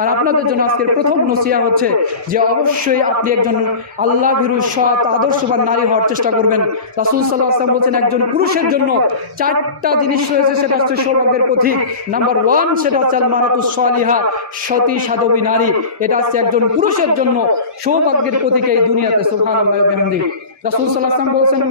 আর আপনাদের জন্য আজকের প্রথম নসিহত হচ্ছে যে অবশ্যই আপনি একজন আল্লাহ ভীরু সৎ আদর্শবান নারী হওয়ার চেষ্টা করবেন। রাসূল সাল্লাল্লাহু আলাইহি ওয়াসাল্লাম বলেছেন একজন পুরুষের জন্য 4টা জিনিস রয়েছে, সেটা হচ্ছে সৌভাগ্যের প্রতীক। নাম্বার 1 সেটা হচ্ছে আল মারাতুস সালিহা, সতী সাধবী নারী। এটা হচ্ছে একজন পুরুষের জন্য সৌভাগ্যের প্রতীক এই দুনিয়াতে। সুবহানাল্লাহি ওয়া বিহামদিহি। রাসূল সাল্লাল্লাহু আলাইহি ওয়াসাল্লাম বলেছেন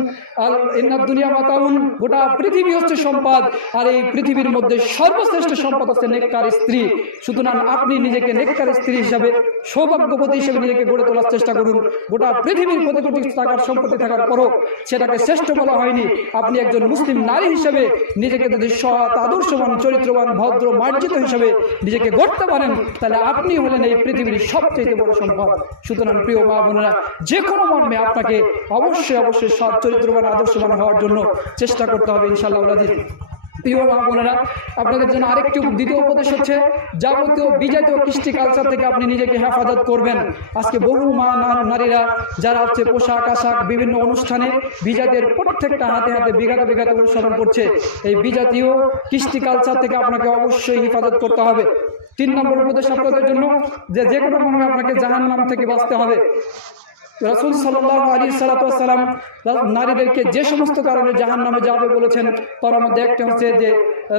ইন্নাদ দুনিয়া মাতাউন, গোটা পৃথিবী হচ্ছে সম্পদ, আর এই পৃথিবীর মধ্যে সর্বশ্রেষ্ঠ সম্পদ হচ্ছে নেককার স্ত্রী। সুতরাং আপনি নিজেকে নেককার স্ত্রী হিসাবে, সৌভাগ্যবতী হিসেবে নিজেকে গড়ে তোলার চেষ্টা করুন। গোটা পৃথিবীর কোটি কোটি টাকার সম্পত্তি থাকার পরও সেটাকে শ্রেষ্ঠ বলা হয়নি। আপনি একজন মুসলিম নারী হিসেবে নিজেকে যদি সৎ আদর্শবান চরিত্রবান ভদ্র মার্জিত হিসেবে নিজেকে গড়তে পারেন, তাহলে আপনি হলেন এই পৃথিবীর সবচেয়ে বড় সম্পদ। সুতরাং প্রিয় মা বোনেরা, যে কোনো মর্মে আপনাকে অবশ্যই অবশ্যই সৎ চরিত্রবান আদর্শবান হওয়ার জন্য চেষ্টা করতে হবে ইনশাআল্লাহ। প্রিয় মা বোনেরা, আপনাদের জন্য আরেকটি দ্বিতীয় উপদেশ হচ্ছে যাবতীয় বিজাতীয় কৃষ্টি কালচার থেকে আপনি নিজেকে হেফাজত করবেন। আজকে বহু মা নারীরা যারা হচ্ছে পোশাক আশাক বিভিন্ন অনুষ্ঠানে বিজাতের প্রত্যেকটা হাতে হাতে বিঘাতে বিঘাতে অনুসরণ করছে। এই বিজাতীয় কৃষ্টি কালচার থেকে আপনাকে অবশ্যই হেফাজত করতে হবে। 3 নম্বর উপদেশ আপনাদের জন্য যে কোনো মর্মে আপনাকে জাহান্নাম থেকে বাঁচতে হবে। রাসূল সাল্লাল্লাহু আলাইহি ওয়াসাল্লাম নারীদেরকে যে সমস্ত কারণে জাহান্নামে যাবে বলেছেন, তার মধ্যে একটা হচ্ছে যে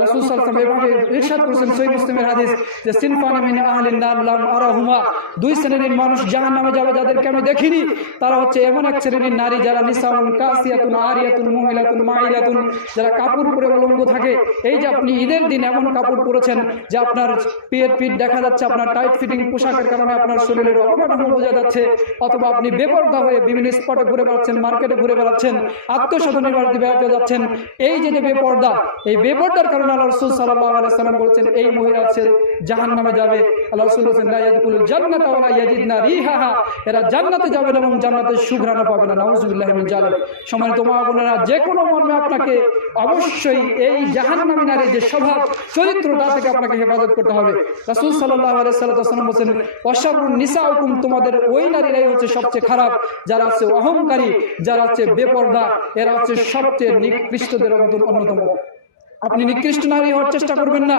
রাসূল সাল্লাল্লাহু আলাইহি ওয়াসাল্লাম এভাবে ইরশাদ করেছেন, সহিহ মুসলিমের হাদিস, যে সিনফানি মিন আহলিন নার লাম আরাহুমা, 2 শ্রেণীর মানুষ জাহান্নামে যাবে যাদেরকে আমি দেখিনি। তারা হচ্ছে এমন এক শ্রেণীর নারী যারা নিসাউন কাসিয়াতুন আরিয়াতুন মুমিলাতুন মাইলাতুন, যারা কাপড় পরে উলঙ্গ থাকে। এই যে আপনি ঈদের দিন এমন কাপড় পরেছেন যে আপনার পিঠ দেখা যাচ্ছে, আপনার টাইট ফিটিং পোশাকের কারণে আপনার শরীরের অবকাঠামো বোঝা যাচ্ছে, অথবা আপনি বেপরদা হয়ে বিভিন্ন স্পটে ঘুরে বেড়াচ্ছেন, মার্কেটে ঘুরে বেড়াচ্ছেন, আত্মীয়স্বজনের বাড়িতে বেড়াতে যাচ্ছেন। এই যে বেপরদা, এই বেপরদার কারণে আল্লাহ রাসূল সাল্লাল্লাহু আলাইহি ওয়াসাল্লাম বলেছেন এই মহিলা আছে জাহান্নামে যাবে। আল্লাহ রাসূল বলেছেন লা ইয়াদখুলুল জান্নাতা ওয়া লা ইয়াজিদনা রিহাহা, এরা জান্নাতে যাবে না এবং জান্নাতের সুঘ্রাণ পাবে না। নাউযুবিল্লাহি মিন জালিক। সম্মানিত মা বোনেরা, যে কোনো মর্মে আপনাকে অবশ্যই এই জাহান্নামী নারীর যে স্বভাব চরিত্রটা থেকে আপনাকে হেফাজত করতে হবে। রাসূল সাল্লাল্লাহু আলাইহি ওয়াসাল্লাম বলেছেন ওয়াশারুন নিসাউকুম, তোমাদের ওই নারীরাই হচ্ছে সবচেয়ে খারাপ, যারা হচ্ছে অহংকারী, যারা হচ্ছে বেপরদা, এরা হচ্ছে সবচেয়ে নিকৃষ্টদের অন্যতম। আপনি নিকৃষ্ট নারী হওয়ার চেষ্টা করবেন না,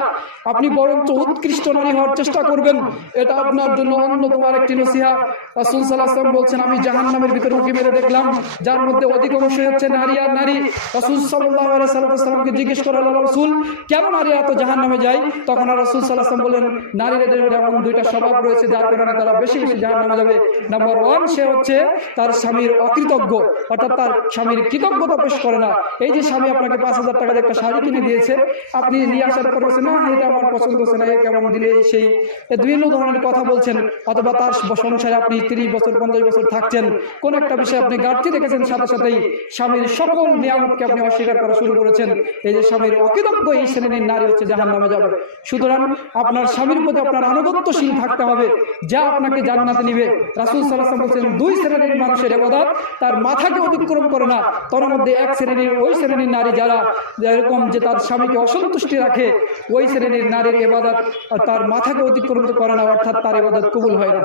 আপনি বরঞ্চ উৎকৃষ্ট নারী হওয়ার চেষ্টা করবেন। এটা আপনার জন্য অন্যতম আরেকটি নসিহত। রাসূল সাল্লাল্লাহু আলাইহি ওয়াসাল্লাম বলছেন আমি জাহান্নামের ভিতরে উঁকি মেরে দেখলাম যার মধ্যে অধিকাংশ হচ্ছে নারী আর নারী। রাসূল সাল্লাল্লাহু আলাইহি ওয়াসাল্লামকে জিজ্ঞেস করা হলো, রাসূল কেন নারী এত জাহান্নামে যায়? তখন রাসূল সাল্লাল্লাহু আলাইহি ওয়াসাল্লাম বলেন নারীদের এমন 2টা স্বভাব রয়েছে যার কারণে তারা বেশি বেশি জাহান্নামে যাবে। নাম্বার 1, সে হচ্ছে তার স্বামীর অকৃতজ্ঞ, অর্থাৎ তার স্বামীর কৃতজ্ঞতা পেশ করে না। এই যে স্বামী আপনাকে 5000 টাকা দিয়ে একটা শাড়ি কিনে দিয়েছে, আপনি নিয়ে আসার পর বলছেন না এটা আমার পছন্দ হচ্ছে না, এ কেমন দিলে সেই বিভিন্ন ধরনের কথা বলছেন। অথবা তার সংসারে আপনি 30 বছর 50 বছর থাকছেন, কোন একটা বিষয়ে আপনি ঘাটতি দেখেছেন, সাথে সাথেই স্বামীর সকল নিয়ামতকে আপনি অস্বীকার করা শুরু করেছেন। এই যে স্বামীর অকৃতজ্ঞ এই শ্রেণীর নারী হচ্ছে জাহান্নামে যাবে। সুতরাং আপনার স্বামীর প্রতি আপনার আনুগত্যশীল থাকতে হবে, যা আপনাকে জান্নাতে নিবে। রাসূল সাল্লাল্লাহু আলাইহি ওয়াসাল্লাম বলেছেন 2 শ্রেণীর মানুষের ইবাদত তার মাথাকে অতিক্রম করে না। তার মধ্যে এক শ্রেণীর ওই শ্রেণীর নারী যারা এরকম যে তার স্বামীকে অসন্তুষ্টি রাখে, ওই শ্রেণীর নারীর ইবাদত তার মাথাকে অতিক্রম করে না, অর্থাৎ তার ইবাদত কবুল হয় না।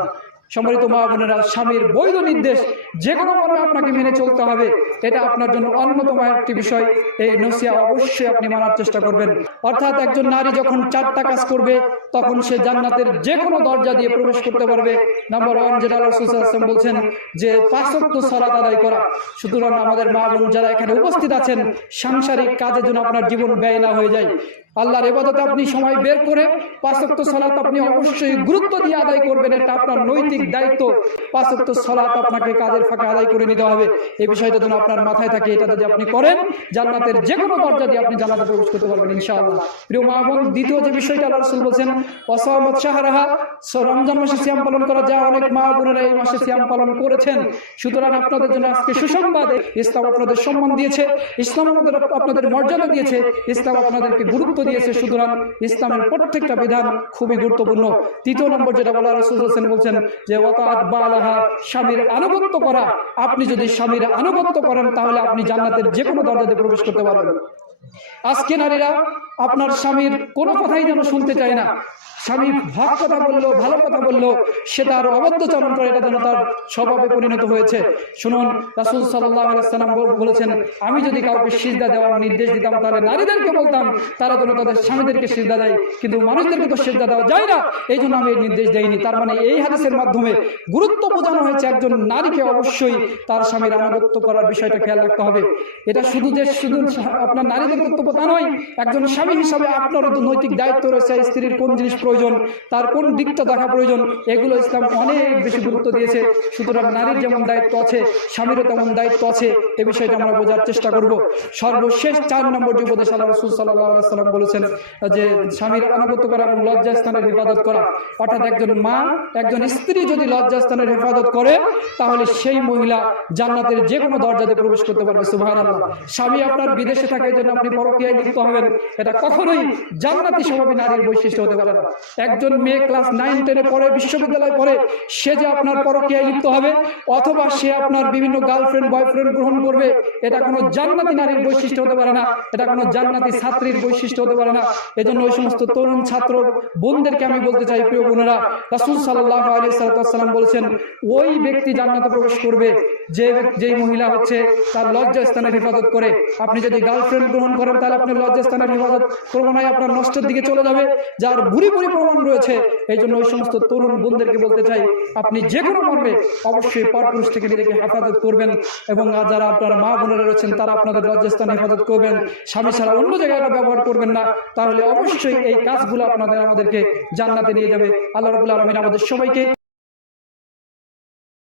সম্মানিত মা বোনেরা, স্বামীর বৈধ নির্দেশ যে কোনো মর্মে আপনাকে মেনে চলতে হবে, এটা আপনার জন্য অন্যতম একটি বিষয়। এই নসিহত অবশ্যই আপনি মানার চেষ্টা করবেন। অর্থাৎ একজন নারী যখন 4টা কাজ করবে তখন সে জান্নাতের যে কোনো দরজা দিয়ে প্রবেশ করতে পারবে। নাম্বার 1 যেটা রাসূল সাল্লাল্লাহু আলাইহি ওয়াসাল্লাম বলছেন যে 5 ওয়াক্ত সালাত আদায় করা। সুতরাং আমাদের মা বোন যারা এখানে উপস্থিত আছেন, সাংসারিক কাজের জন্য আপনার জীবন ব্যয় না হয়ে যায়। আল্লাহর ইবাদতে আপনি সময় বের করে 5 ওয়াক্ত সালাত আপনি অবশ্যই গুরুত্ব দিয়ে আদায় করবেন, এটা আপনার নৈতিক দায়িত্ব। 5 ওয়াক্ত সালাত আপনাকে কাজের ফাঁকে আদায় করে নিতে হবে। এই বিষয়টা যেন আপনার মাথায় থাকে। এটা যদি আপনি করেন, জান্নাতের যে কোনো দরজা দিয়ে আপনি জান্নাতে প্রবেশ করতে পারবেন ইনশাআল্লাহ। প্রিয় মা বোন, দ্বিতীয় যে বিষয়টা আল্লাহ রাসূল বলেছেন ওয়াসামাত শাহরাহা, রমজান মাসে সিয়াম পালন করা, যা অনেক মা বোনেরা এই মাসে সিয়াম পালন করেছেন। সুতরাং আপনাদের জন্য আজকে সুসংবাদ, ইসলাম আপনাদের সম্মান দিয়েছে, ইসলাম আপনাদের মর্যাদা দিয়েছে, ইসলাম আপনাদেরকে গুরুত্ব দিয়েছে। সুতরাং ইসলামের প্রত্যেকটা বিধান খুবই গুরুত্বপূর্ণ। 3 নম্বর যেটা বলা রাসূল বলছেন যে ওয়াতাআত বালাহা, স্বামীর আনুগত্য করা। আপনি যদি স্বামীর আনুগত্য করেন তাহলে আপনি জান্নাতের যে কোনো দরজাতে প্রবেশ করতে পারবেন। আজকে নারীরা আপনার স্বামীর কোনো কথাই যেন শুনতে চায় না। স্বামী হক কথা বললো, ভালো কথা বললো, সে তার অবাধ্যচরণ করে, এটা যেন তার স্বভাবে পরিণত হয়েছে। শুনুন, রাসূল সাল্লাল্লাহু আলাইহি ওয়াসাল্লাম বলেছেন, আমি যদি কাউকে সিজদা দেওয়ার নির্দেশ দিতাম তাহলে নারীদেরকে বলতাম তারা যেন তাদের স্বামীদেরকে সিজদা দেয়, কিন্তু মানুষদেরকে তো সিজদা দেওয়া যায় না, এই জন্য আমি এই নির্দেশ দেইনি। তার মানে এই হাদিসের মাধ্যমে গুরুত্ব বোঝানো হয়েছে একজন নারীকে অবশ্যই তার স্বামীর আনুগত্য করার বিষয়টা খেয়াল রাখতে হবে। এটা শুধু আপনার নারীদের কর্তব্য তা নয়, একজন স্বামী হিসাবে আপনারও তো নৈতিক দায়িত্ব রয়েছে। স্ত্রীর কোন জিনিস প্রয়োজন, তার কোন দিকটা দেখা প্রয়োজন, এগুলো ইসলাম অনেক বেশি গুরুত্ব দিয়েছে। সুতরাং নারীর যেমন দায়িত্ব আছে, স্বামীরও তেমন দায়িত্ব আছে, এ বিষয়টা আমরা বোঝার চেষ্টা করব। সর্বশেষ 4 নম্বর যে উপদেশ আল্লাহ রাসূল সাল্লাল্লাহু আলাইহি ওয়াসাল্লাম বলেছেন যে স্বামীর আনুগত্য করা এবং লজ্জাস্থানের হেফাজত করা। অর্থাৎ একজন মা, একজন স্ত্রী যদি লজ্জাস্থানের হেফাজত করে তাহলে সেই মহিলা জান্নাতের যে কোনো দরজাতে প্রবেশ করতে পারবে। সুবহানাল্লাহ। স্বামী আপনার বিদেশে থাকে, এই জন্য আপনি পরকীয়ায় লিপ্ত হবেন, এটা কখনোই জান্নাতি স্বভাবী নারীর বৈশিষ্ট্য হতে পারে না। একজন মেয়ে ক্লাস 9-10 পড়ে, বিশ্ববিদ্যালয়ে পড়ে, সে যে আপনার পরকীয়ায় লিপ্ত হবে অথবা সে আপনার বিভিন্ন গার্লফ্রেন্ড বয়ফ্রেন্ড গ্রহণ করবে, এটা কোনো জান্নাতি নারীর বৈশিষ্ট্য হতে পারে না, এটা কোনো জান্নাতি ছাত্রীর বৈশিষ্ট্য হতে পারে না। এজন্য ওই সমস্ত তরুণ ছাত্র বোনদেরকে আমি বলতে চাই, প্রিয় বোনেরা, রাসূল সাল্লাল্লাহু আলাইহি ওয়াসাল্লাম বলেছেন ওই ব্যক্তি জান্নাতে প্রবেশ করবে যেই মহিলা হচ্ছে তার লজ্জাস্থানের হেফাজত করে। আপনি যদি গার্লফ্রেন্ড গ্রহণ করেন তাহলে আপনার লজ্জাস্থানের হেফাজত ক্রমান্বয়ে আপনার নষ্টের দিকে চলে যাবে, যার ভুরি ভুরি প্রমাণ রয়েছে। এই জন্য ওই সমস্ত তরুণ বোনদেরকে বলতে চাই, আপনি যে কোনো মর্মে অবশ্যই পরপুরুষ থেকে নিজেকে হেফাজত করবেন, এবং যারা আপনার মা বোনেরা রয়েছেন তারা আপনাদের লজ্জাস্থান হেফাজত করবেন। স্বামী ছাড়া অন্য জায়গায় ব্যবহার করবেন না, তাহলে অবশ্যই এই কাজগুলো আমাদেরকে জান্নাতে নিয়ে যাবে। আল্লাহ রাব্বুল আলামিন আমাদের সবাইকে